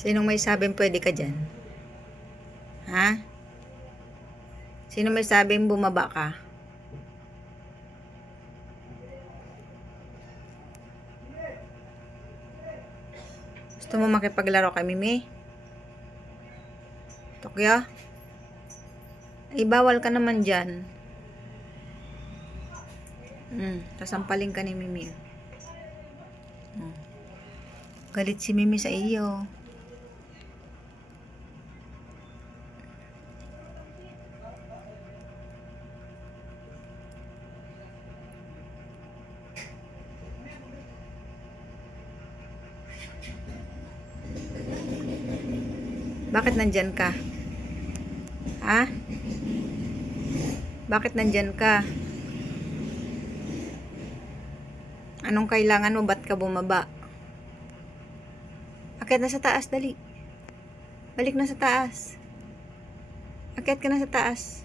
Sinong may sabing pwede ka dyan? Ha? Sino may sabing bumaba ka? Gusto mo makipaglaro kay Mimi? Tokyo? Ay, bawal ka naman dyan. Sasampalin ka ni Mimi. Galit si Mimi sa iyo. Bakit nandyan ka? Ha? Bakit nandyan ka? Anong kailangan mo? Ba't ka bumaba? Akyat na sa taas, dali. Balik na sa taas. Akyat ka na sa taas.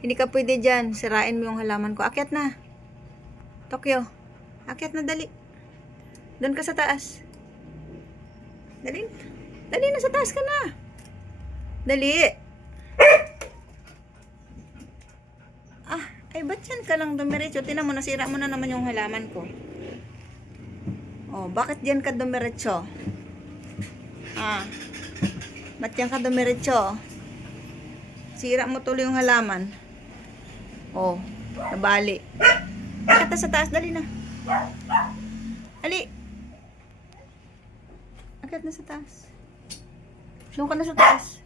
Hindi ka pwede dyan. Sirain mo yung halaman ko. Akyat na. Tokyo. Akyat na, dali. Doon ka sa taas. Dali. Dali na, sa taas ka na. Dali. Ay, ba't yan ka lang dumiretso? Tinan mo, nasira mo na naman yung halaman ko. Oh, bakit yan ka dumiretso? Ba't yan ka dumiretso? Sira mo tuloy yung halaman. Oh, nabali. Akit na sa taas, dali na. Dali. Akit na sa taas. Doon ka na sa taas.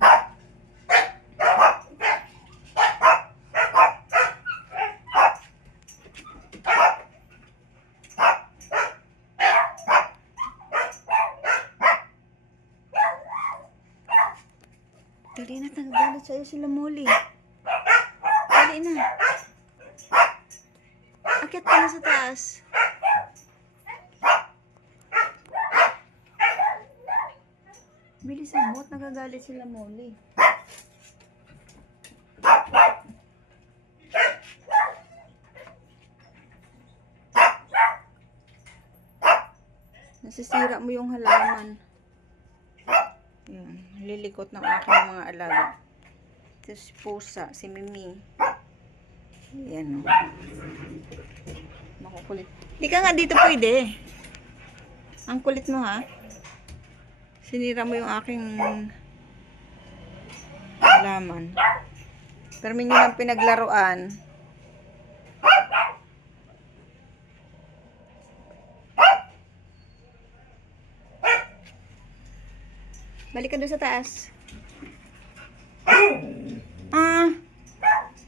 Dali na, nagagalit sa'yo sila Molly. Dali na. Akit ka na sa taas. Bilisan mo, nagagalit sila Molly. Nasisira mo yung halaman. Yan, lilikot ng aking mga alaga. Ito si Pusa, si Mimi. Yan o. Makukulit. Hindi ka nga dito pwede. Ang kulit mo ha. Sinira mo yung aking halaman. Pero minyo ng pinaglaruan. Balik ka doon sa taas.